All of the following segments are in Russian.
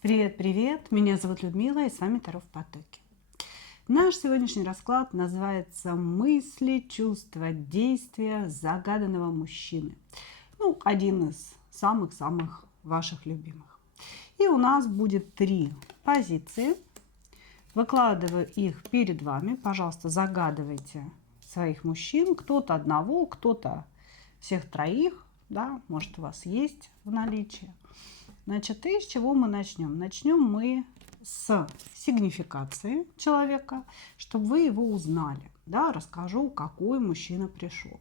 Привет-привет! Меня зовут Людмила, и с вами Таро в потоке. Наш сегодняшний расклад называется «Мысли, чувства, действия загаданного мужчины». Ну, один из самых-самых ваших любимых. И у нас будет 3 позиции. Выкладываю их перед вами. Пожалуйста, загадывайте своих мужчин. Кто-то одного, кто-то всех троих. Да, может, у вас есть в наличии. Значит, и с чего мы начнем? Начнем мы с сигнификации человека, чтобы вы его узнали. Да, расскажу, какой мужчина пришел.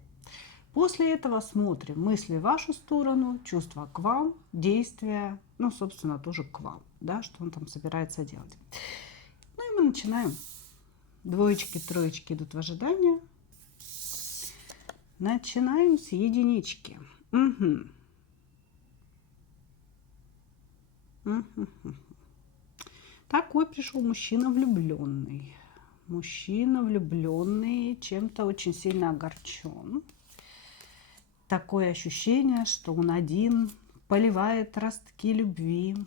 После этого смотрим мысли в вашу сторону, чувства к вам, действия, ну, собственно, тоже к вам, да, что он там собирается делать. Ну и мы начинаем. Двоечки, троечки идут в ожидание. Начинаем с единички. Угу. Такой пришел мужчина влюбленный. Мужчина влюбленный, чем-то очень сильно огорчен. Такое ощущение, что он один поливает ростки любви.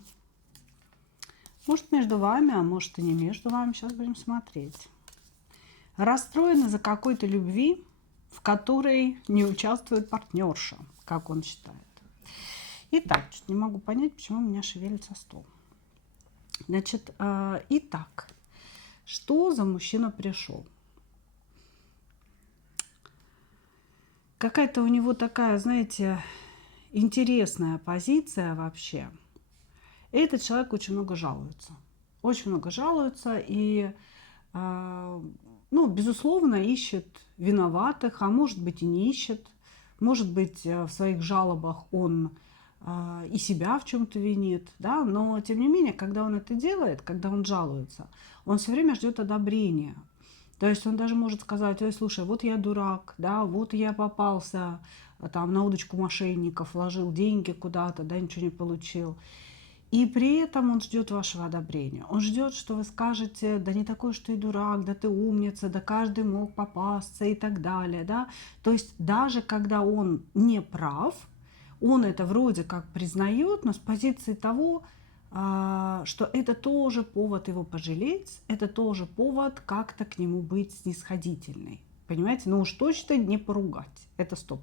Может, между вами, а может и не между вами. Сейчас будем смотреть. Расстроен из-за какой-то любви, в которой не участвует партнерша, как он считает. Итак, не могу понять, почему у меня шевелится стол. Значит, итак, что за мужчина пришел? Какая-то у него такая, знаете, интересная позиция вообще. Этот человек очень много жалуется. Очень много жалуется и, ну, безусловно, ищет виноватых, а может быть и не ищет. Может быть, в своих жалобах он и себя в чем-то винит, да, но тем не менее, когда он это делает, когда он жалуется, он все время ждет одобрения. То есть он даже может сказать: ой, слушай, вот я дурак, да, вот я попался там на удочку мошенников, вложил деньги куда-то, да, ничего не получил. И при этом он ждет вашего одобрения. Он ждет, что вы скажете: да не такой, что и дурак, да ты умница, да каждый мог попасться и так далее, да. То есть даже когда он не прав, он это вроде как признает, но с позиции того, что это тоже повод его пожалеть, это тоже повод как-то к нему быть снисходительной. Понимаете? Ну уж точно не поругать. Это 100%.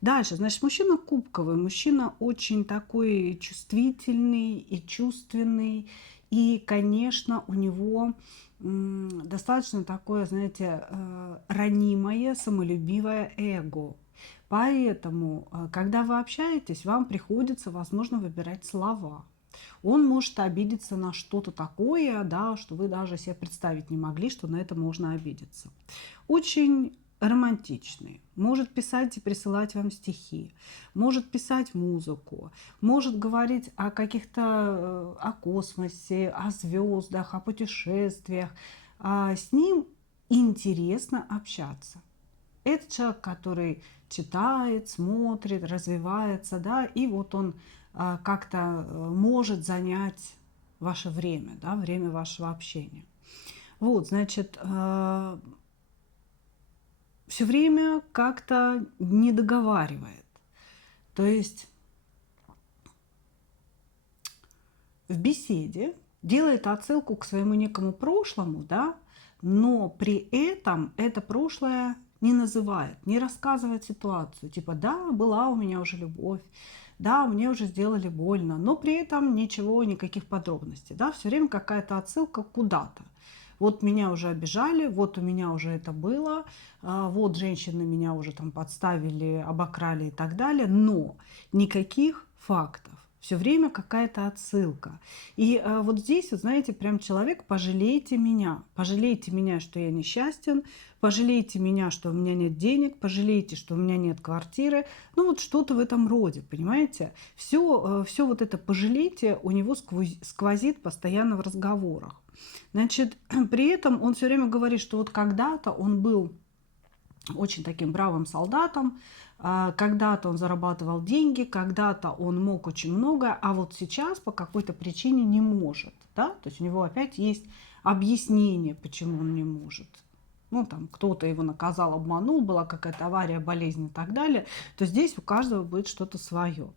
Дальше, значит, мужчина кубковый, мужчина очень такой чувствительный и чувственный. И, конечно, у него достаточно такое, знаете, ранимое, самолюбивое эго. Поэтому, когда вы общаетесь, вам приходится, возможно, выбирать слова. Он может обидеться на что-то такое, да, что вы даже себе представить не могли, что на это можно обидеться. Очень романтичный, может писать и присылать вам стихи, может писать музыку, может говорить о каких-то, о космосе, о звездах, о путешествиях. С ним интересно общаться. Это человек, который читает, смотрит, развивается, да, и вот он как-то может занять ваше время, да, время вашего общения. Вот, значит, все время как-то не договаривает. То есть в беседе делает отсылку к своему некому прошлому, да, но при этом это прошлое не называет, не рассказывает ситуацию. Типа: да, была у меня уже любовь, да, мне уже сделали больно, но при этом ничего, никаких подробностей. Да, все время какая-то отсылка куда-то. Вот меня уже обижали, вот у меня уже это было, вот женщины меня уже там подставили, обокрали и так далее, но никаких фактов. Все время какая-то отсылка. И вот здесь, вот знаете, прям человек: пожалейте меня, что я несчастен, пожалейте меня, что у меня нет денег, пожалейте, что у меня нет квартиры. Ну вот что-то в этом роде, понимаете? Все вот это «пожалейте» у него сквозит постоянно в разговорах. Значит, при этом он все время говорит, что вот когда-то он был очень таким бравым солдатом, когда-то он зарабатывал деньги, когда-то он мог очень много, а вот сейчас по какой-то причине не может. Да? То есть у него опять есть объяснение, почему он не может. ну, там, кто-то его наказал, обманул, была какая-то авария, болезнь и так далее, то здесь у каждого будет что-то свое.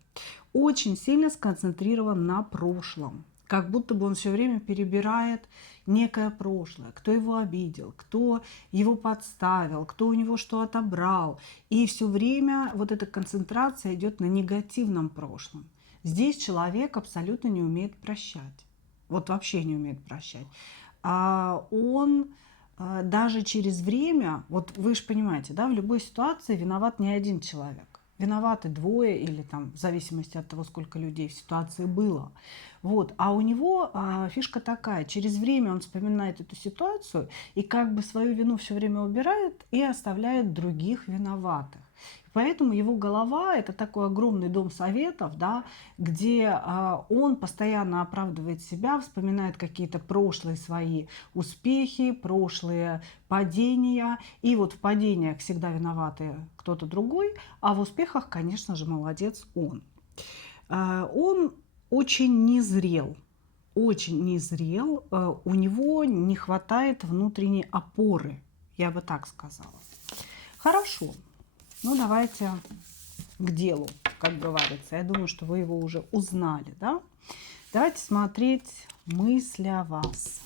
Очень сильно сконцентрирован на прошлом. Как будто бы он все время перебирает некое прошлое, кто его обидел, кто его подставил, кто у него что отобрал. И все время вот эта концентрация идет на негативном прошлом. Здесь человек абсолютно не умеет прощать. Вот вообще не умеет прощать. Он даже через время, вот вы же понимаете, да, в любой ситуации виноват не один человек. Виноваты двое или там в зависимости от того, сколько людей в ситуации было. Вот. А у него фишка такая, через время он вспоминает эту ситуацию и как бы свою вину все время убирает и оставляет других виноватых. Поэтому его голова – это такой огромный дом советов, да, где он постоянно оправдывает себя, вспоминает какие-то прошлые свои успехи, прошлые падения. И вот в падениях всегда виноваты кто-то другой, а в успехах, конечно же, молодец он. Он очень незрел. Очень незрел, у него не хватает внутренней опоры, я бы так сказала. Хорошо. Ну, давайте к делу, как говорится. Я думаю, что вы его уже узнали, да? Давайте смотреть мысли о вас.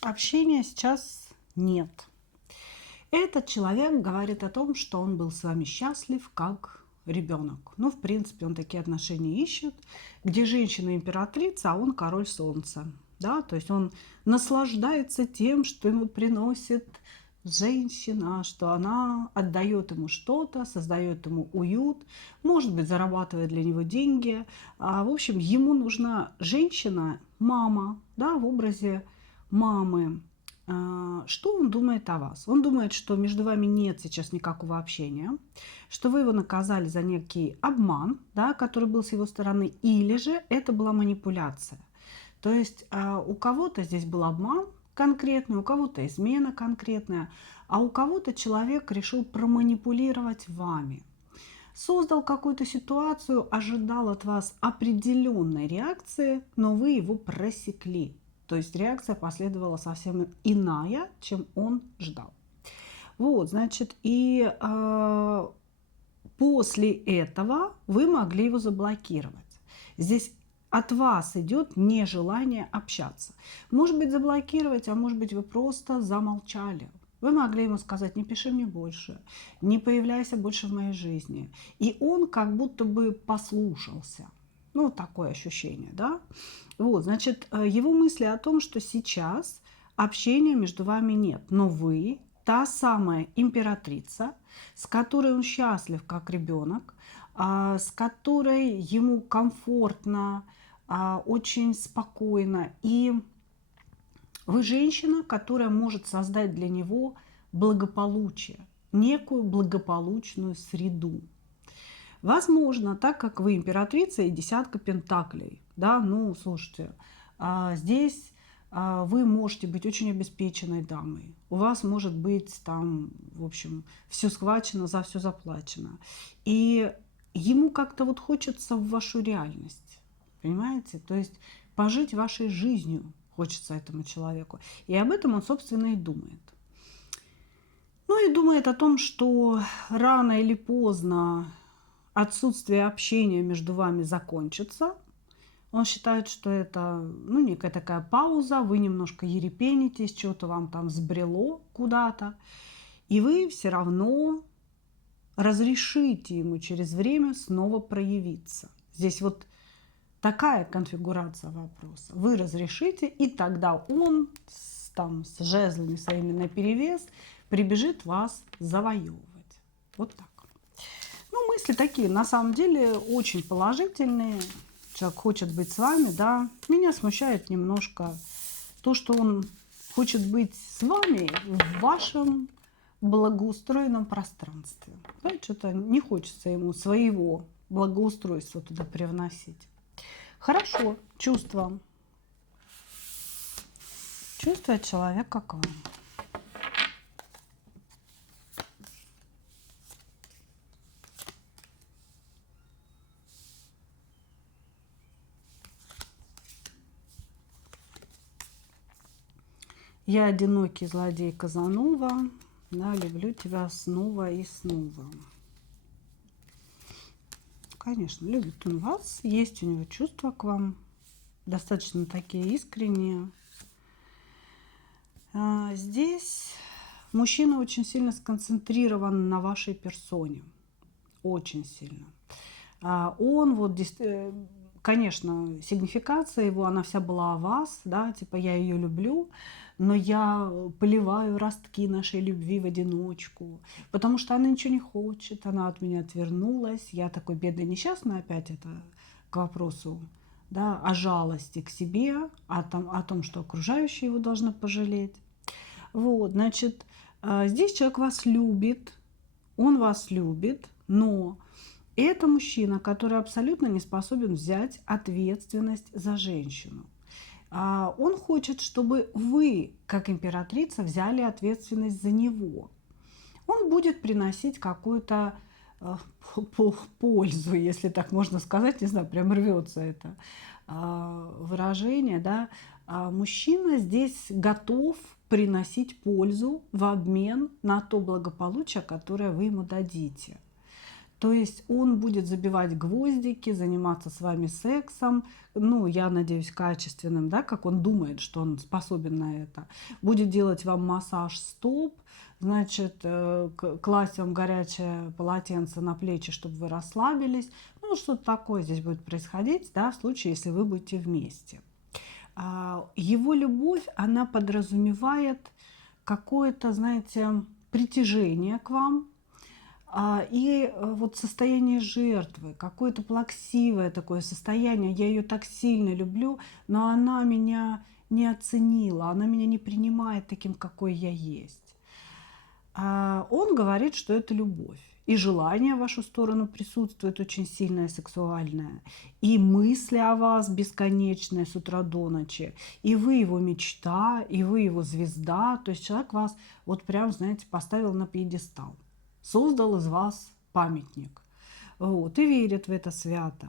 Общения сейчас нет. Этот человек говорит о том, что он был с вами счастлив, как ребенок. Ну, в принципе, он такие отношения ищет, где женщина императрица, а он король солнца. Да? То есть он наслаждается тем, что ему приносит женщина, что она отдает ему что-то, создает ему уют, может быть, зарабатывает для него деньги. В общем, ему нужна женщина, мама, да, в образе мамы. Что он думает о вас? Он думает, что между вами нет сейчас никакого общения, что вы его наказали за некий обман, да, который был с его стороны, или же это была манипуляция. То есть у кого-то здесь был обман конкретный, у кого-то измена конкретная, а у кого-то человек решил проманипулировать вами. Создал какую-то ситуацию, ожидал от вас определенной реакции, но вы его просекли. То есть реакция последовала совсем иная, чем он ждал. Вот, значит, и после этого вы могли его заблокировать. Здесь от вас идет нежелание общаться. Может быть, заблокировать, а может быть, вы просто замолчали. Вы могли ему сказать: не пиши мне больше, не появляйся больше в моей жизни. И он как будто бы послушался. Ну, такое ощущение, да? Вот, значит, его мысли о том, что сейчас общения между вами нет, но вы та самая императрица, с которой он счастлив как ребенок, с которой ему комфортно, очень спокойно. И вы женщина, которая может создать для него благополучие, некую благополучную среду. Возможно, так как вы императрица и десятка пентаклей, да, ну, слушайте, здесь вы можете быть очень обеспеченной дамой. У вас может быть там, в общем, все схвачено, за все заплачено. И ему как-то вот хочется в вашу реальность, понимаете? То есть пожить вашей жизнью хочется этому человеку. И об этом он, собственно, и думает. Ну и думает о том, что рано или поздно отсутствие общения между вами закончится. Он считает, что это, ну, некая такая пауза, вы немножко ерепенитесь, что-то вам там сбрело куда-то, и вы все равно разрешите ему через время снова проявиться. Здесь вот такая конфигурация вопроса. Вы разрешите, и тогда он с жезлами своими наперевес прибежит вас завоевывать. Вот так. Ну, мысли такие, на самом деле, очень положительные. Человек хочет быть с вами, да. Меня смущает немножко то, что он хочет быть с вами в вашем благоустроенном пространстве. Да, что-то не хочется ему своего благоустройства туда привносить. Хорошо, чувства. Чувствует человека к вам. Я одинокий злодей Казанова, да, люблю тебя снова и снова. Конечно, любит он вас, есть у него чувства к вам, достаточно такие искренние. Здесь мужчина очень сильно сконцентрирован на вашей персоне, очень сильно. Он вот, конечно, сигнификация его, она вся была о вас, да, типа я ее люблю, но я поливаю ростки нашей любви в одиночку, потому что она ничего не хочет, она от меня отвернулась, я такой бедный несчастный, опять это к вопросу, да, о жалости к себе, о том, что окружающие его должны пожалеть. Вот, значит, здесь человек вас любит, он вас любит, но это мужчина, который абсолютно не способен взять ответственность за женщину. Он хочет, чтобы вы, как императрица, взяли ответственность за него. Он будет приносить какую-то пользу, если так можно сказать, не знаю, прям рвется это выражение, да. Мужчина здесь готов приносить пользу в обмен на то благополучие, которое вы ему дадите. То есть он будет забивать гвоздики, заниматься с вами сексом, ну, я надеюсь, качественным, да, как он думает, что он способен на это. Будет делать вам массаж стоп, значит, класть вам горячее полотенце на плечи, чтобы вы расслабились. Ну, что-то такое здесь будет происходить, да, в случае, если вы будете вместе. Его любовь, она подразумевает какое-то, знаете, притяжение к вам, и вот состояние жертвы, какое-то плаксивое такое состояние. Я ее так сильно люблю, но она меня не оценила, она меня не принимает таким, какой я есть. Он говорит, что это любовь. И желание в вашу сторону присутствует очень сильное, сексуальное. И мысли о вас бесконечные с утра до ночи. И вы его мечта, и вы его звезда. То есть человек вас вот прям, знаете, поставил на пьедестал. Создал из вас памятник. Вот, и верит в это свято.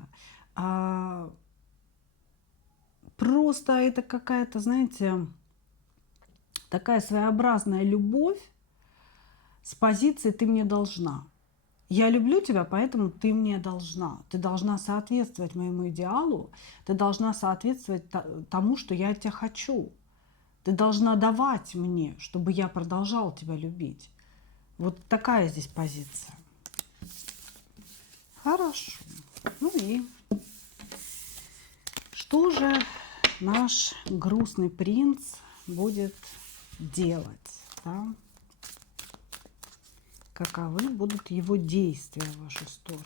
Просто это какая-то, знаете, такая своеобразная любовь с позиции «ты мне должна». Я люблю тебя, поэтому ты мне должна. Ты должна соответствовать моему идеалу, ты должна соответствовать тому, что я от тебя хочу. Ты должна давать мне, чтобы я продолжал тебя любить. Вот такая здесь позиция. Хорошо. Ну и что же наш грустный принц будет делать? Да? Каковы будут его действия в вашу сторону?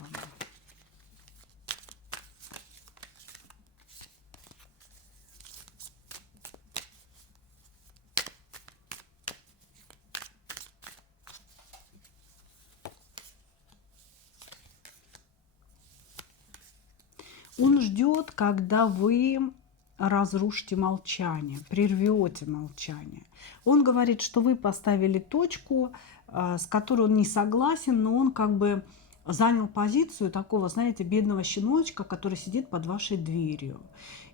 Он ждет, когда вы разрушите молчание, прервете молчание. Он говорит, что вы поставили точку, с которой он не согласен, но он как бы занял позицию такого, знаете, бедного щеночка, который сидит под вашей дверью.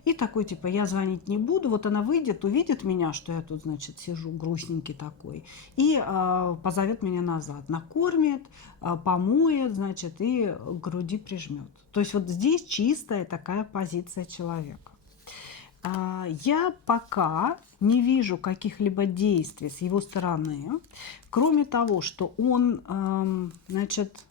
И такой, типа, я звонить не буду. Вот она выйдет, увидит меня, что я тут, значит, сижу грустненький такой, и позовет меня назад, накормит, помоет, значит, и к груди прижмет. То есть вот здесь чистая такая позиция человека. Я пока не вижу каких-либо действий с его стороны, кроме того, что он, значит,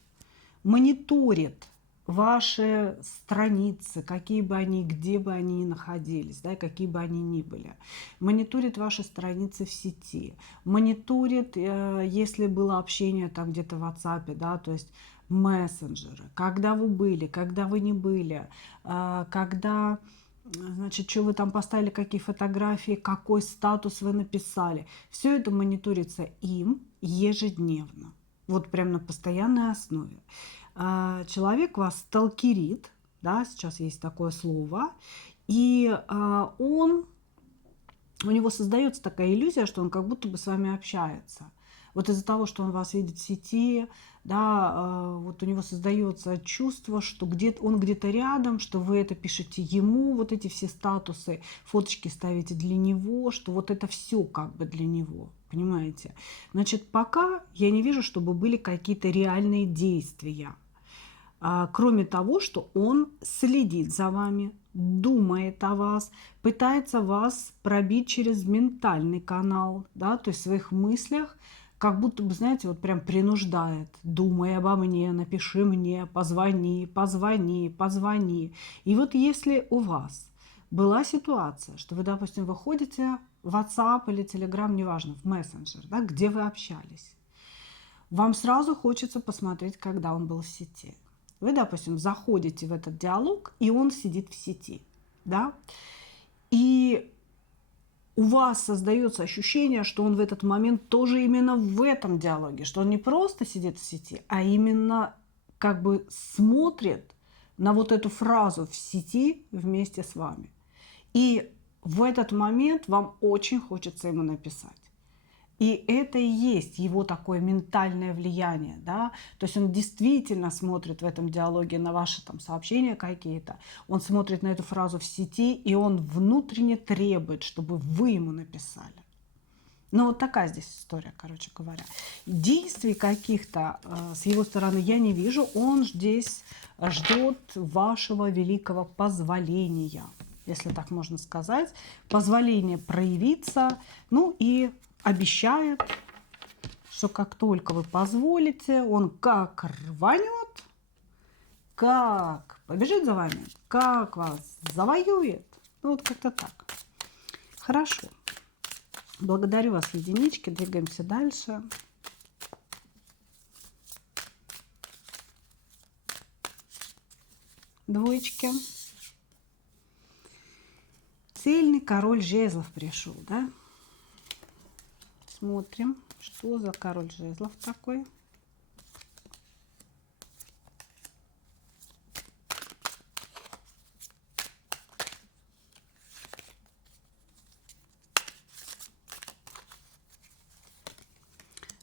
мониторит ваши страницы, какие бы они, где бы они ни находились, да, какие бы они ни были. Мониторит ваши страницы в сети, мониторит, если было общение там где-то в WhatsApp, да, то есть мессенджеры, когда вы были, когда вы не были, когда значит, что вы там поставили, какие фотографии, какой статус вы написали. Все это мониторится им ежедневно, вот прям на постоянной основе. Человек вас сталкерит, да, сейчас есть такое слово, и у него создается такая иллюзия, что он как будто бы с вами общается. Вот из-за того, что он вас видит в сети, да, вот у него создается чувство, что он где-то рядом, что вы это пишете ему, вот эти все статусы, фоточки ставите для него, что вот это все как бы для него, понимаете? Значит, пока я не вижу, чтобы были какие-то реальные действия. Кроме того, что он следит за вами, думает о вас, пытается вас пробить через ментальный канал, да, то есть в своих мыслях, как будто бы, знаете, вот прям принуждает. Думай обо мне, напиши мне, позвони, позвони, позвони. И вот если у вас была ситуация, что вы, допустим, выходите в WhatsApp или Telegram, неважно, в мессенджер, да, где вы общались, вам сразу хочется посмотреть, когда он был в сети. Вы, допустим, заходите в этот диалог, и он сидит в сети, да, и у вас создается ощущение, что он в этот момент тоже именно в этом диалоге, что он не просто сидит в сети, а именно как бы смотрит на вот эту фразу в сети вместе с вами. И в этот момент вам очень хочется ему написать. И это и есть его такое ментальное влияние, да, то есть он действительно смотрит в этом диалоге на ваши там сообщения какие-то, он смотрит на эту фразу в сети, и он внутренне требует, чтобы вы ему написали. Ну, вот такая здесь история, короче говоря. Действий каких-то с его стороны я не вижу, он здесь ждет вашего великого позволения, если так можно сказать, позволение проявиться, ну и обещает, что как только вы позволите, он как рванет, как побежит за вами, как вас завоюет. Ну, вот как-то так. Хорошо. Благодарю вас, единички. Двигаемся дальше. Двоечки. Цельный король жезлов пришел, да? Смотрим, что за король жезлов такой.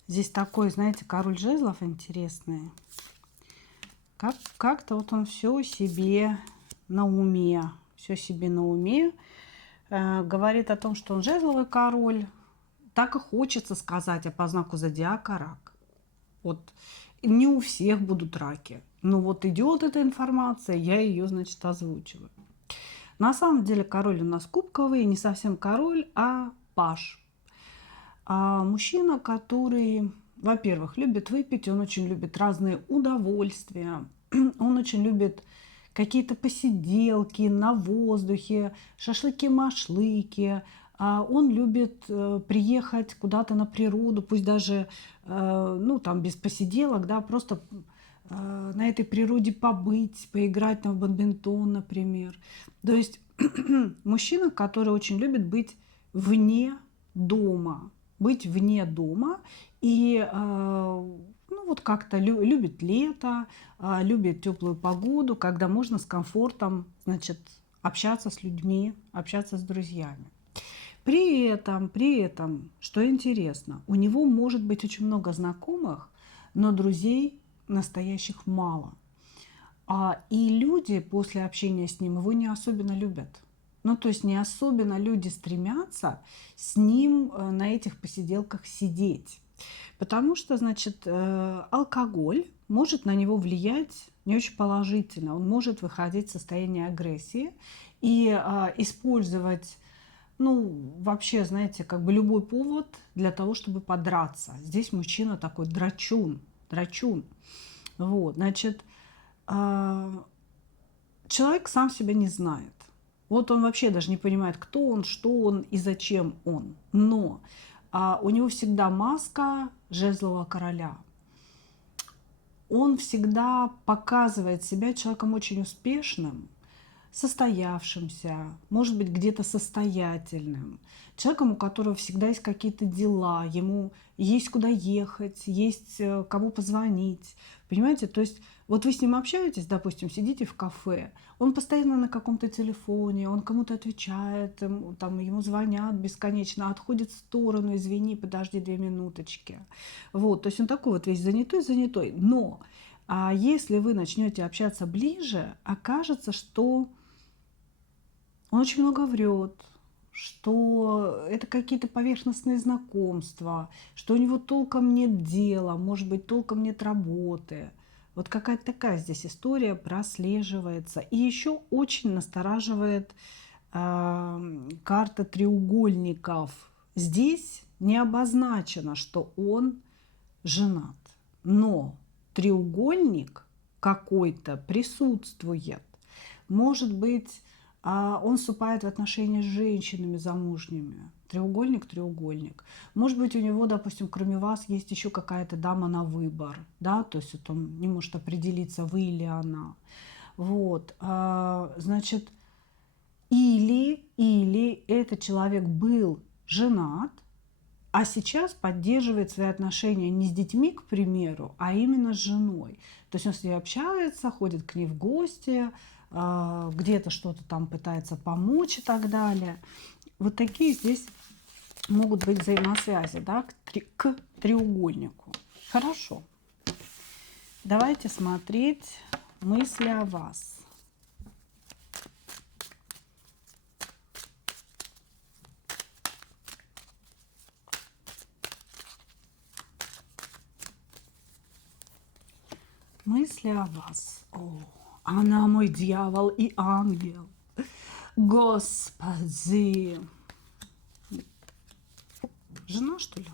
Здесь такой, знаете, король жезлов интересный. Как-то вот он все себе на уме. Все себе на уме. Говорит о том, что он жезловый король. Так и хочется сказать, а по знаку зодиака рак. Вот не у всех будут раки. Но вот идет эта информация, я ее, значит, озвучиваю. На самом деле король у нас кубковый, не совсем король, а паж. Мужчина, который, во-первых, любит выпить, он очень любит разные удовольствия, он очень любит какие-то посиделки на воздухе, шашлыки-машлыки. Он любит приехать куда-то на природу, пусть даже, ну, там, без посиделок, да, просто на этой природе побыть, поиграть там в бадминтон, например. То есть мужчина, который очень любит быть вне дома, и ну, вот как-то любит лето, любит теплую погоду, когда можно с комфортом, значит, общаться с людьми, общаться с друзьями. При этом, что интересно, у него может быть очень много знакомых, но друзей настоящих мало. И люди после общения с ним его не особенно любят. Ну, то есть не особенно люди стремятся с ним на этих посиделках сидеть. Потому что, значит, алкоголь может на него влиять не очень положительно. Он может выходить в состояние агрессии и использовать, ну, вообще, знаете, как бы любой повод для того, чтобы подраться. Здесь мужчина такой драчун. Вот, значит, человек сам себя не знает. Вот он вообще даже не понимает, кто он, что он и зачем он. Но у него всегда маска жезлового короля. Он всегда показывает себя человеком очень успешным, состоявшимся, может быть, где-то состоятельным, человеком, у которого всегда есть какие-то дела, ему есть куда ехать, есть кому позвонить. Понимаете? То есть вот вы с ним общаетесь, допустим, сидите в кафе, он постоянно на каком-то телефоне, он кому-то отвечает, там, ему звонят бесконечно, отходит в сторону, извини, подожди 2 минуточки. Вот, то есть он такой вот весь занятой. Но если вы начнете общаться ближе, окажется, что он очень много врет, что это какие-то поверхностные знакомства, что у него толком нет дела, может быть, толком нет работы. Вот какая-то такая здесь история прослеживается. И еще очень настораживает карта треугольников. Здесь не обозначено, что он женат, но треугольник какой-то присутствует. Может быть, он вступает в отношения с женщинами замужними. Треугольник, треугольник. Может быть, у него, допустим, кроме вас есть еще какая-то дама на выбор, да, то есть вот он не может определиться, вы или она. Вот, значит, или этот человек был женат, а сейчас поддерживает свои отношения не с детьми, к примеру, а именно с женой. То есть он с ней общается, ходит к ней в гости, где-то что-то там пытается помочь и так далее. Вот такие здесь могут быть взаимосвязи, да, к треугольнику. Хорошо. Давайте смотреть мысли о вас. Мысли о вас. О, она мой дьявол и ангел. Господи. Жена, что ли?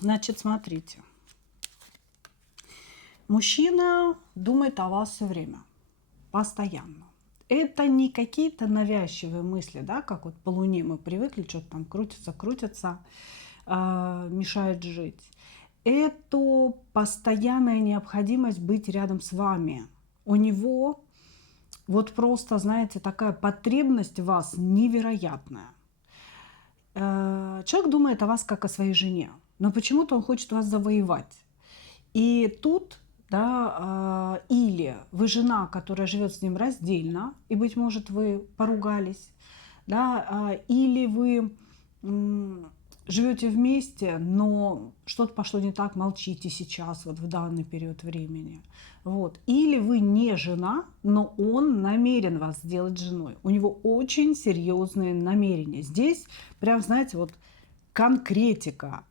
Значит, смотрите. Мужчина думает о вас все время, постоянно. Это не какие-то навязчивые мысли, да, как вот по Луне мы привыкли, что-то там крутится, мешает жить. Это постоянная необходимость быть рядом с вами. У него вот просто, знаете, такая потребность в вас невероятная. Человек думает о вас как о своей жене, но почему-то он хочет вас завоевать. И тут, да, или вы жена, которая живет с ним раздельно, и, быть может, вы поругались, да, или вы живете вместе, но что-то пошло не так, молчите сейчас, вот в данный период времени. Вот. Или вы не жена, но он намерен вас сделать женой. У него очень серьезные намерения. Здесь прям, знаете, вот конкретика.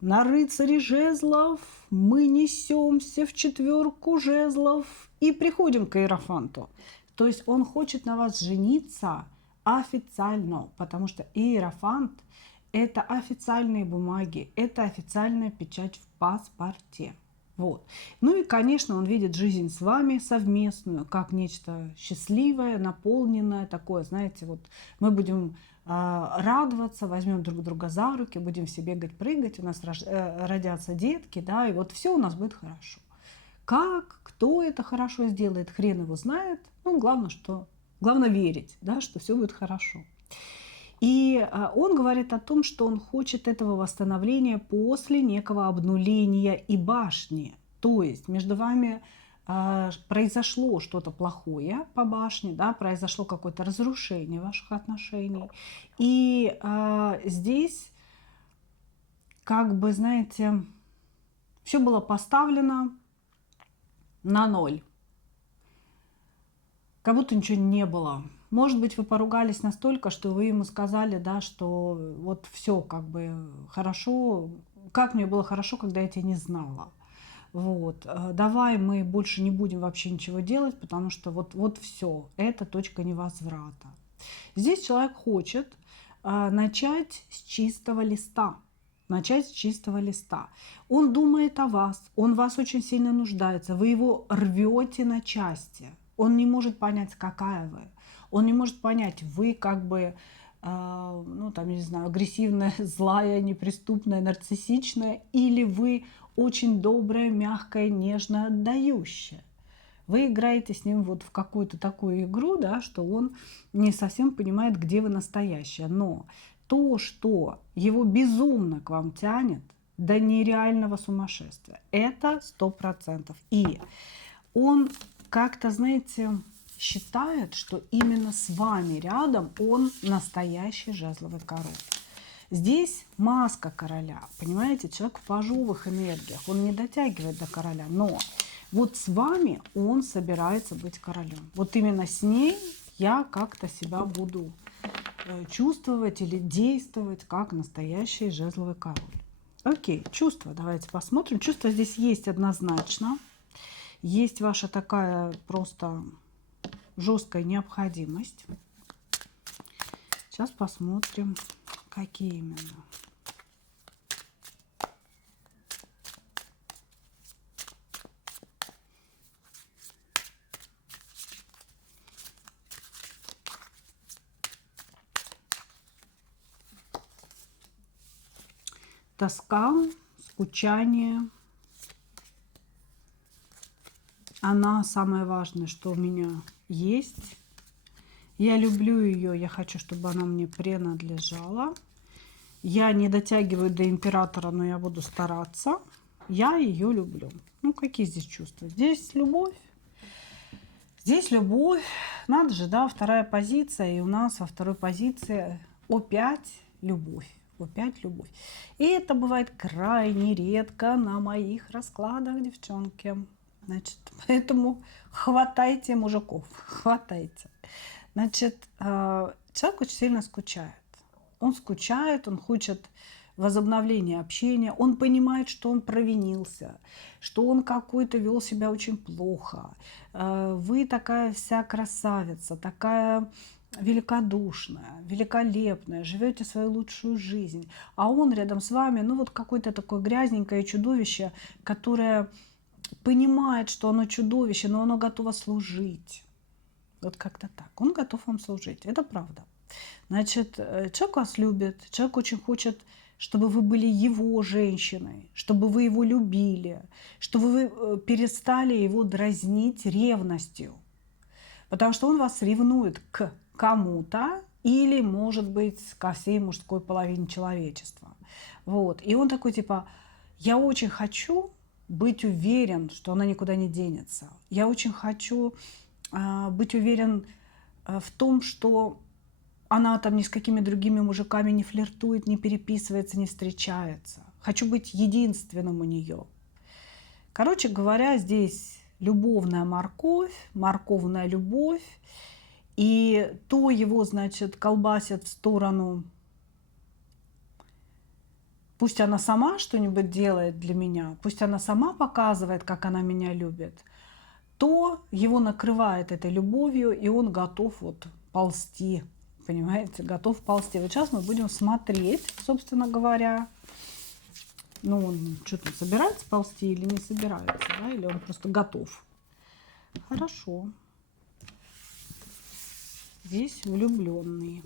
На рыцаре жезлов мы несемся в четверку жезлов и приходим к Иерофанту. То есть он хочет на вас жениться официально, потому что Иерофант – это официальные бумаги, это официальная печать в паспорте. Вот. Ну и, конечно, он видит жизнь с вами совместную как нечто счастливое, наполненное, такое, знаете, вот мы будем радоваться, возьмем друг друга за руки, будем все бегать, прыгать, у нас родятся детки, да, и вот все у нас будет хорошо. Как, кто это хорошо сделает, хрен его знает. Ну, главное верить, да, что все будет хорошо. И он говорит о том, что он хочет этого восстановления после некого обнуления и башни. То есть между вами произошло что-то плохое по башне, да, произошло какое-то разрушение ваших отношений. И здесь, как бы, знаете, все было поставлено на ноль. Как будто ничего не было. Может быть, вы поругались настолько, что вы ему сказали, да, что вот все как бы хорошо, как мне было хорошо, когда я тебя не знала. Вот. Давай мы больше не будем вообще ничего делать, потому что вот все, это точка невозврата. Здесь человек хочет начать с чистого листа. Начать с чистого листа. Он думает о вас, он в вас очень сильно нуждается, вы его рвете на части. Он не может понять, какая вы. Он не может понять, вы как бы ну, там, я не знаю, агрессивная, злая, неприступная, нарциссичная, или вы очень добрая, мягкая, нежная, отдающая. Вы играете с ним вот в какую-то такую игру, да, что он не совсем понимает, где вы настоящая. Но то, что его безумно к вам тянет, до нереального сумасшествия, это 100%. И он как-то, знаете, считает, что именно с вами рядом он настоящий жезловый король. Здесь маска короля, понимаете, человек в пажовых энергиях, он не дотягивает до короля, но вот с вами он собирается быть королем. Вот именно с ней я как-то себя буду чувствовать или действовать как настоящий жезловый король. Окей, чувства, давайте посмотрим. Чувства здесь есть однозначно. Есть ваша такая просто жесткая необходимость. Сейчас посмотрим, какие именно. Тоска, скучание. Она самое важное, что у меня есть. Я люблю ее, я хочу, чтобы она мне принадлежала. Я не дотягиваю до императора, но я буду стараться. Я ее люблю. Ну, какие здесь чувства? Здесь любовь. Здесь любовь. Надо же, да, вторая позиция. И у нас во второй позиции опять любовь. Опять любовь. И это бывает крайне редко на моих раскладах, девчонки. Значит, поэтому хватайте мужиков. Хватайте. Значит, человек очень сильно скучает. Он скучает, он хочет возобновления общения, он понимает, что он провинился, что он какой-то вел себя очень плохо. Вы такая вся красавица, такая великодушная, великолепная, живете свою лучшую жизнь, а он рядом с вами, ну вот какое-то такое грязненькое чудовище, которое понимает, что оно чудовище, но оно готово служить. Вот как-то так. Он готов вам служить. Это правда. Значит, человек вас любит, человек очень хочет, чтобы вы были его женщиной, чтобы вы его любили, чтобы вы перестали его дразнить ревностью. Потому что он вас ревнует к кому-то или, может быть, ко всей мужской половине человечества. Вот. И он такой типа, я очень хочу быть уверен, что она никуда не денется. Я очень хочу быть уверен в том, что она там ни с какими другими мужиками не флиртует, не переписывается, не встречается. Хочу быть единственным у нее. Короче говоря, здесь любовная морковь, морковная любовь. И то его, значит, колбасит в сторону, пусть она сама что-нибудь делает для меня, пусть она сама показывает, как она меня любит, то его накрывает этой любовью, и он готов вот ползти. Понимаете, готов ползти. Вот сейчас мы будем смотреть, собственно говоря, ну, он что-то собирается ползти или не собирается, да, или он просто готов. Хорошо. Здесь влюбленные.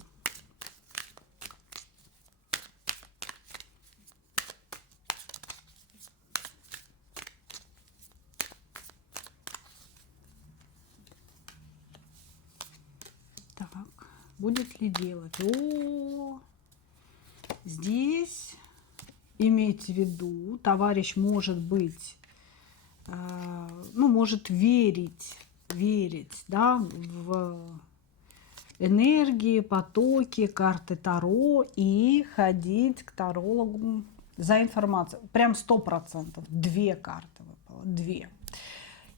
Так, будет ли делать? О, здесь имейте в виду, товарищ может быть, ну, может верить, да, в энергии, потоки, карты Таро и ходить к тарологу за информацией. Прям 100%. 2 карты выпало, 2.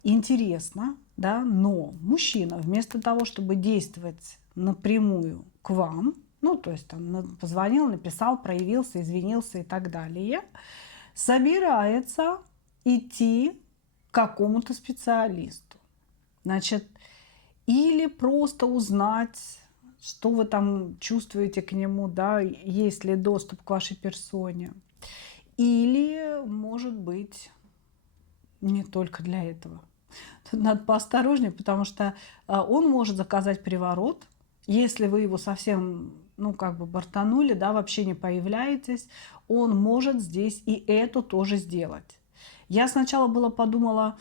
Интересно, да, но мужчина вместо того, чтобы действовать напрямую к вам, ну, то есть там позвонил, написал, проявился, извинился и так далее, собирается идти к какому-то специалисту. Значит, или просто узнать, что вы там чувствуете к нему, да, есть ли доступ к вашей персоне. Или, может быть, не только для этого. Тут надо поосторожнее, потому что он может заказать приворот, если вы его совсем ну, как бы бортанули, да, вообще не появляетесь, он может здесь и это тоже сделать. Я сначала было подумала,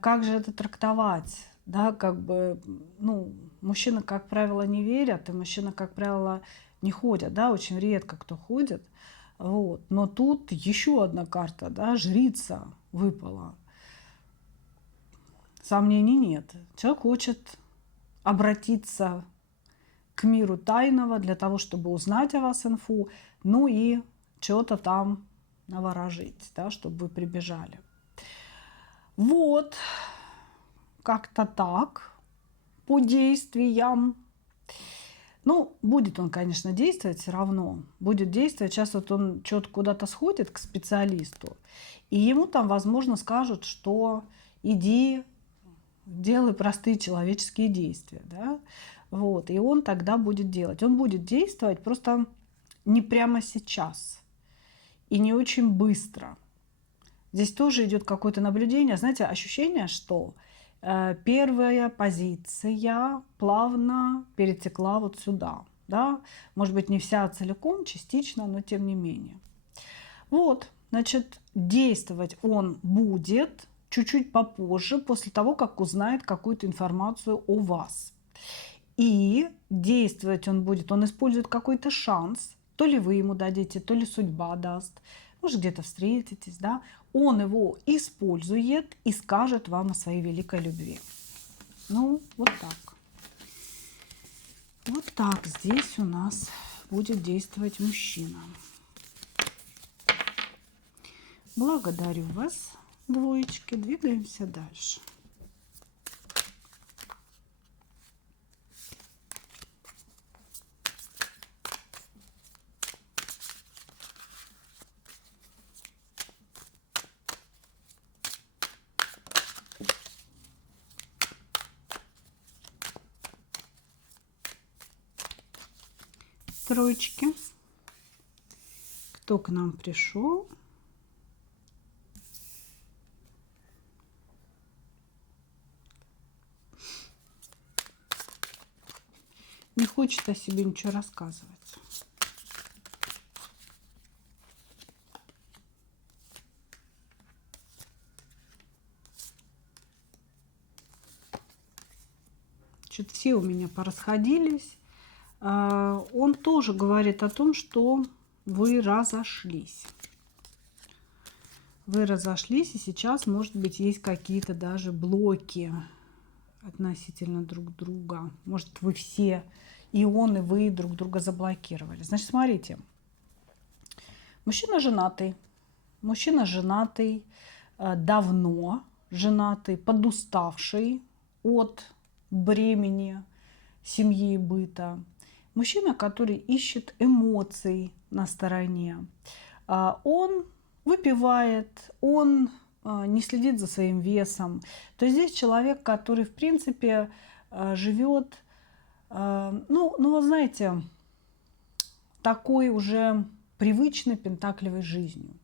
как же это трактовать, да, как бы, ну, мужчины, как правило, не верят, и мужчины, как правило, не ходят, да, очень редко кто ходит, вот. Но тут еще одна карта, да, жрица выпала. Сомнений нет. Человек хочет обратиться к миру тайного для того, чтобы узнать о вас инфу, ну и что-то там наворожить, да, чтобы вы прибежали. Вот, как-то так, по действиям. Ну, будет он, конечно, действовать все равно. Будет действовать. Сейчас вот он что-то куда-то сходит к специалисту, и ему там, возможно, скажут, что иди, делай простые человеческие действия, да, вот, и он тогда будет делать. Он будет действовать просто не прямо сейчас и не очень быстро. Здесь тоже идет какое-то наблюдение, знаете, ощущение, что первая позиция плавно перетекла вот сюда, да, может быть, не вся целиком, частично, но тем не менее. Вот, значит, действовать он будет чуть-чуть попозже, после того, как узнает какую-то информацию о вас. И действовать он будет, он использует какой-то шанс, то ли вы ему дадите, то ли судьба даст, может, где-то встретитесь, да, он его использует и скажет вам о своей великой любви. Ну, вот так. Вот так здесь у нас будет действовать мужчина. Благодарю вас, двоечки. Двигаемся дальше. Троечки. Кто к нам пришел? Не хочет о себе ничего рассказывать. Что-то все у меня порасходились. Он тоже говорит о том, что вы разошлись. Вы разошлись, и сейчас, может быть, есть какие-то даже блоки относительно друг друга. Может, вы все, и он, и вы друг друга заблокировали. Значит, смотрите. Мужчина женатый. Мужчина женатый, давно женатый, подуставший от бремени семьи и быта. Мужчина, который ищет эмоций на стороне. Он выпивает, он не следит за своим весом. То есть здесь человек, который, в принципе, живет, ну, вы знаете, такой уже привычной пентаклевой жизнью.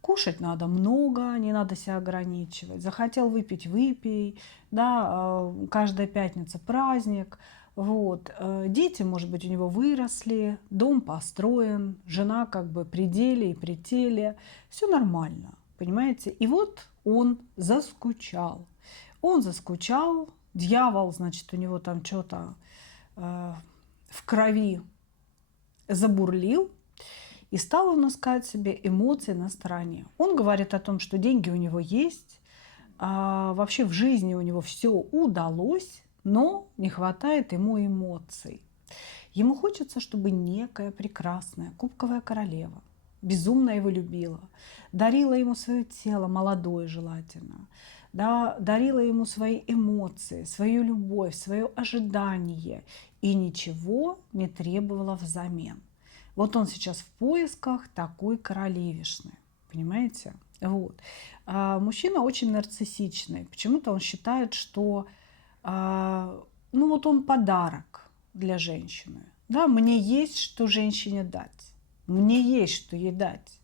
Кушать надо много, не надо себя ограничивать. Захотел выпить – выпей. Да, каждая пятница праздник. Вот. Дети, может быть, у него выросли, дом построен, жена как бы при деле и при теле. Все нормально, понимаете? И вот он заскучал. Он заскучал, дьявол, значит, у него там что-то в крови забурлил. И стал он искать себе эмоции на стороне. Он говорит о том, что деньги у него есть, вообще в жизни у него все удалось, но не хватает ему эмоций. Ему хочется, чтобы некая прекрасная кубковая королева безумно его любила, дарила ему свое тело, молодое желательно, да, дарила ему свои эмоции, свою любовь, свое ожидание и ничего не требовала взамен. Вот он сейчас в поисках такой королевишны, понимаете? Вот. Мужчина очень нарциссичный. Почему-то он считает, что ну вот он подарок для женщины. Да, мне есть что женщине дать. Мне есть что ей дать.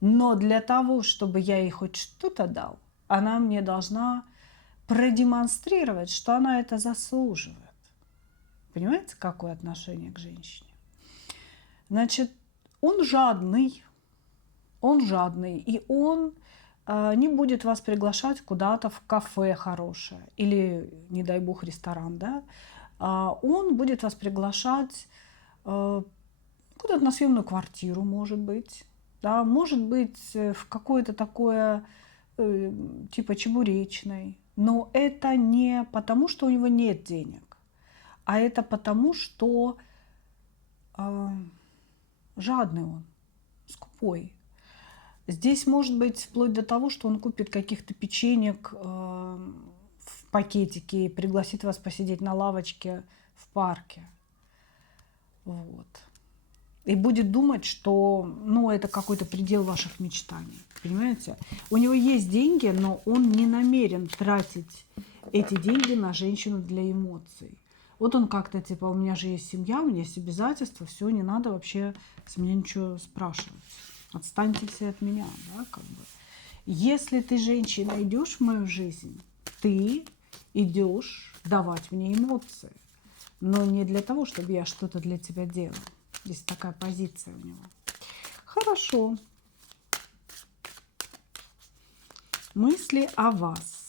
Но для того, чтобы я ей хоть что-то дал, она мне должна продемонстрировать, что она это заслуживает. Понимаете, какое отношение к женщине? Значит, он жадный, и он не будет вас приглашать куда-то в кафе хорошее или, не дай бог, ресторан, да. Он будет вас приглашать куда-то на съемную квартиру, может быть, да, может быть, в какое-то такое типа чебуречной. Но это не потому, что у него нет денег, а это потому, что жадный он, скупой. Здесь может быть вплоть до того, что он купит каких-то печенек в пакетике и пригласит вас посидеть на лавочке в парке. Вот. И будет думать, что ну, это какой-то предел ваших мечтаний. Понимаете? У него есть деньги, но он не намерен тратить эти деньги на женщину для эмоций. Вот он как-то типа, у меня же есть семья, у меня есть обязательства, все, не надо вообще с меня ничего спрашивать. Отстаньте все от меня, да, как бы. Если ты, женщина, идешь в мою жизнь, ты идешь давать мне эмоции, но не для того, чтобы я что-то для тебя делала. Здесь такая позиция у него. Хорошо. Мысли о вас.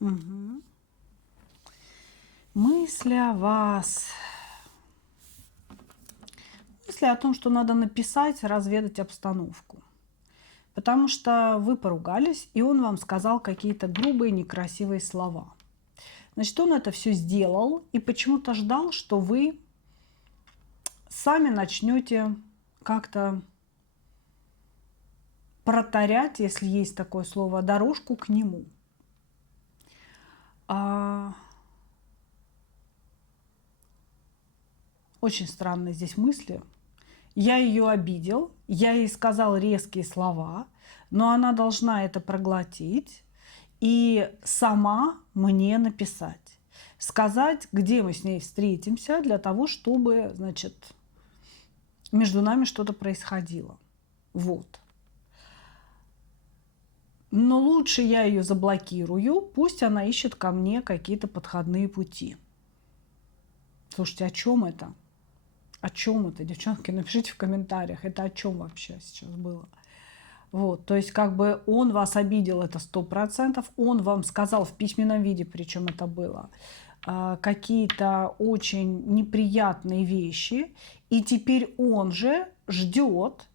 Угу. Мысли о вас. Мысли о том, что надо написать, разведать обстановку. Потому что вы поругались, и он вам сказал какие-то грубые, некрасивые слова. Значит, он это все сделал и почему-то ждал, что вы сами начнете как-то протарять, если есть такое слово, дорожку к нему. Очень странные здесь мысли. Я ее обидел, я ей сказал резкие слова, но она должна это проглотить и сама мне написать. Сказать, где мы с ней встретимся, для того, чтобы, значит, между нами что-то происходило. Вот. Но лучше я ее заблокирую, пусть она ищет ко мне какие-то подходные пути. Слушайте, о чем это? О чем это, девчонки? Напишите в комментариях, это о чем вообще сейчас было. Вот, то есть как бы он вас обидел, это 100%, он вам сказал в письменном виде, причем это было, какие-то очень неприятные вещи, и теперь он же ждет,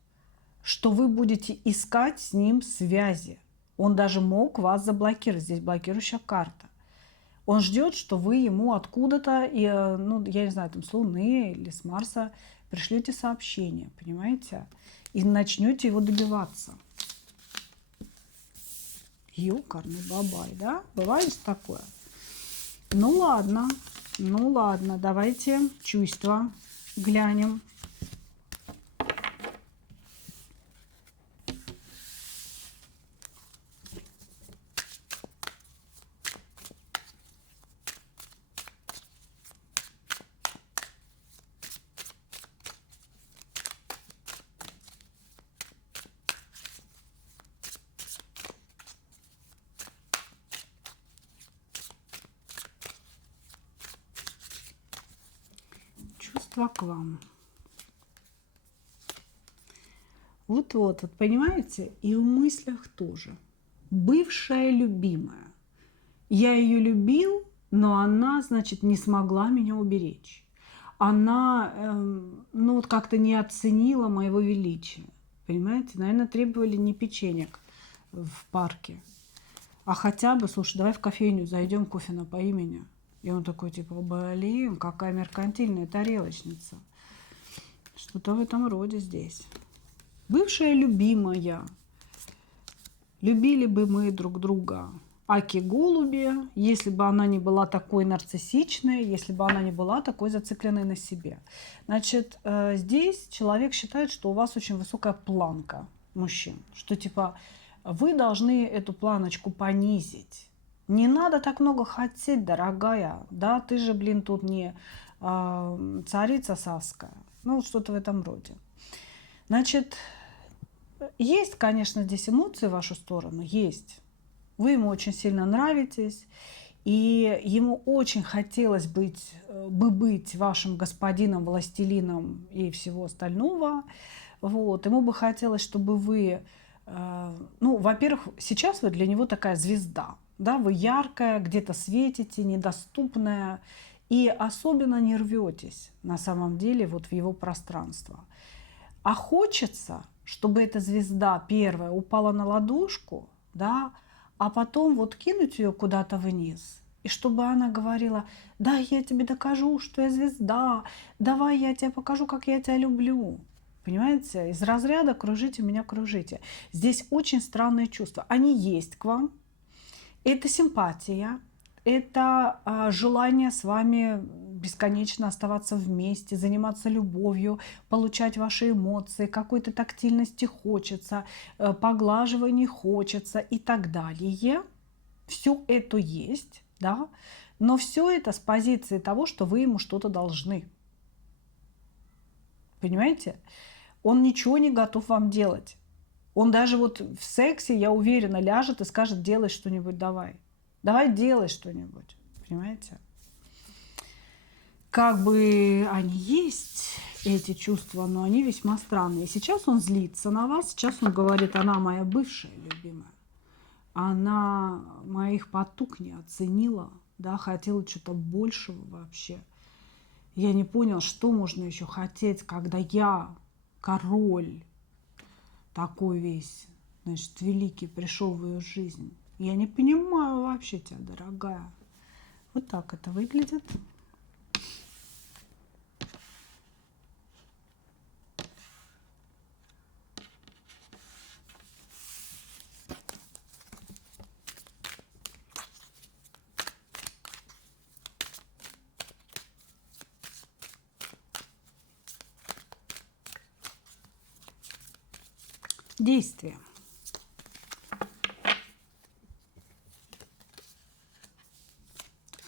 что вы будете искать с ним связи. Он даже мог вас заблокировать, здесь блокирующая карта. Он ждет, что вы ему откуда-то, ну, я не знаю, там с Луны или с Марса пришлете сообщение, понимаете? И начнете его добиваться. Ёкарный бабай, да? Бывает такое? Ну ладно, давайте чувства глянем. Чувства к вам. Вот, понимаете? И в мыслях тоже. Бывшая любимая. Я ее любил, но она, значит, не смогла меня уберечь. Она, ну, вот как-то не оценила моего величия. Понимаете? Наверное, требовали не печенек в парке, а хотя бы, слушай, давай в кофейню зайдем, кофе на по имени. И он такой, типа, блин, какая меркантильная тарелочница. Что-то в этом роде здесь. Бывшая любимая. Любили бы мы друг друга. Аки-голуби, если бы она не была такой нарциссичной, если бы она не была такой зацикленной на себе. Значит, здесь человек считает, что у вас очень высокая планка мужчин. Что типа вы должны эту планочку понизить. Не надо так много хотеть, дорогая. Да, ты же, блин, тут не царица Савская. Ну, вот что-то в этом роде. Значит, есть, конечно, здесь эмоции в вашу сторону, есть. Вы ему очень сильно нравитесь, и ему очень хотелось быть вашим господином, властелином и всего остального. Вот. Ему бы хотелось, чтобы вы, ну, во-первых, сейчас вы для него такая звезда, да, вы яркая, где-то светите, недоступная, и особенно не рветесь на самом деле вот в его пространство. А хочется, чтобы эта звезда первая упала на ладошку, да, а потом вот кинуть ее куда-то вниз. И чтобы она говорила: да, я тебе докажу, что я звезда, давай я тебе покажу, как я тебя люблю. Понимаете? Из разряда кружите меня, кружите. Здесь очень странные чувства. Они есть к вам. Это симпатия, это желание с вами бесконечно оставаться вместе, заниматься любовью, получать ваши эмоции, какой-то тактильности хочется, поглаживаний хочется и так далее. Все это есть, да, но все это с позиции того, что вы ему что-то должны. Понимаете? Он ничего не готов вам делать. Он даже вот в сексе, я уверена, ляжет и скажет: делай что-нибудь, давай. Давай делай что-нибудь. Понимаете? Как бы они есть, эти чувства, но они весьма странные. Сейчас он злится на вас, сейчас он говорит: она моя бывшая любимая. Она моих потуг не оценила, да, хотела что-то большего вообще. Я не понял, что можно еще хотеть, когда я, король, такой весь, значит, великий, пришел в ее жизнь. Я не понимаю вообще тебя, дорогая. Вот так это выглядит. Действие.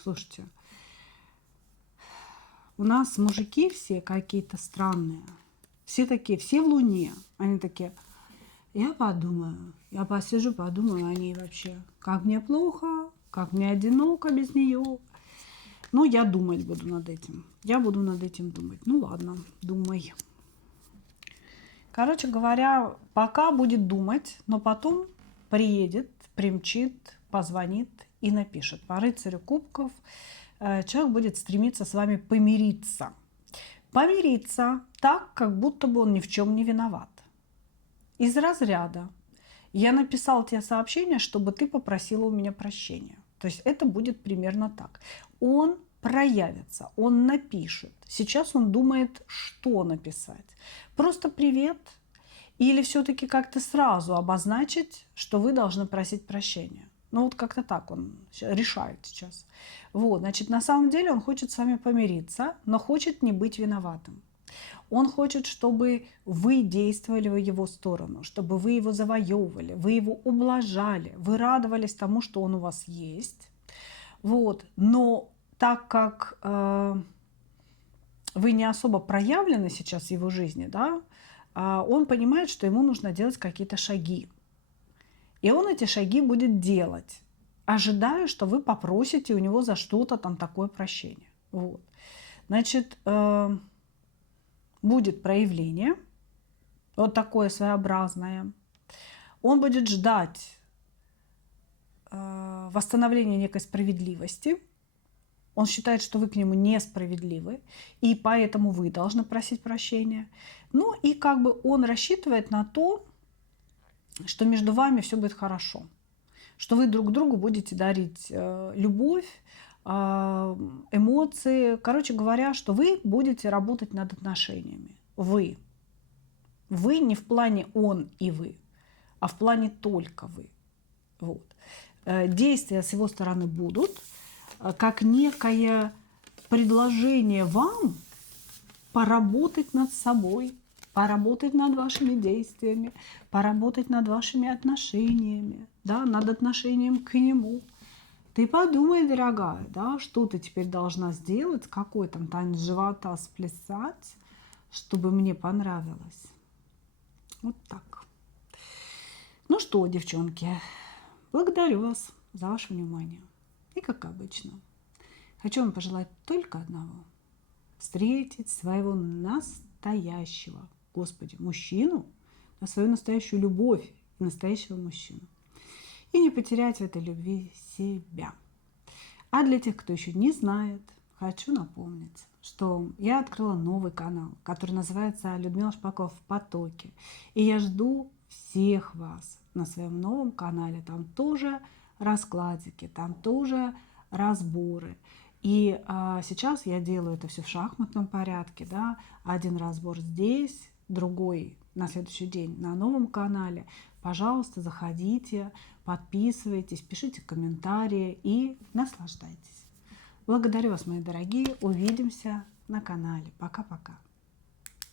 Слушайте, у нас мужики все какие-то странные. Все такие, все в Луне. Они такие: я подумаю, я посижу, подумаю о ней вообще. Как мне плохо, как мне одиноко без нее. Ну, я думать буду над этим. Я буду над этим думать. Ну, ладно, думай. Короче говоря, пока будет думать, но потом приедет, примчит, позвонит и напишет. По рыцарю кубков человек будет стремиться с вами помириться. Помириться так, как будто бы он ни в чем не виноват. Из разряда: я написал тебе сообщение, чтобы ты попросила у меня прощения. То есть это будет примерно так. Он проявится, он напишет. Сейчас он думает, что написать. Просто привет. Или все-таки как-то сразу обозначить, что вы должны просить прощения. Ну вот как-то так он решает сейчас. Вот, значит, на самом деле он хочет с вами помириться, но хочет не быть виноватым. Он хочет, чтобы вы действовали в его сторону, чтобы вы его завоевывали, вы его ублажали, вы радовались тому, что он у вас есть. Вот. Но так как вы не особо проявлены сейчас в его жизни, да, он понимает, что ему нужно делать какие-то шаги. И он эти шаги будет делать, ожидая, что вы попросите у него за что-то там такое прощение. Вот. Значит, будет проявление, вот такое своеобразное. Он будет ждать восстановления некой справедливости. Он считает, что вы к нему несправедливы, и поэтому вы должны просить прощения. Ну и как бы он рассчитывает на то, что между вами все будет хорошо, что вы друг другу будете дарить любовь, эмоции. Короче говоря, что вы будете работать над отношениями. Вы. Вы не в плане он и вы, а в плане только вы. Вот. Действия с его стороны будут как некое предложение вам поработать над собой, поработать над вашими действиями, поработать над вашими отношениями, да, над отношением к нему. Ты подумай, дорогая, да, что ты теперь должна сделать, какой там танец живота сплясать, чтобы мне понравилось. Вот так. Ну что, девчонки, благодарю вас за ваше внимание. И как обычно, хочу вам пожелать только одного. Встретить своего настоящего, Господи, мужчину, свою настоящую любовь и настоящего мужчину. И не потерять в этой любви себя. А для тех, кто еще не знает, хочу напомнить, что я открыла новый канал, который называется Людмила Шпакова в потоке. И я жду всех вас на своем новом канале. Там тоже раскладики, там тоже разборы. И сейчас я делаю это все в шахматном порядке. Да? Один разбор здесь, другой на следующий день на новом канале. Пожалуйста, заходите, подписывайтесь, пишите комментарии и наслаждайтесь. Благодарю вас, мои дорогие. Увидимся на канале. Пока-пока.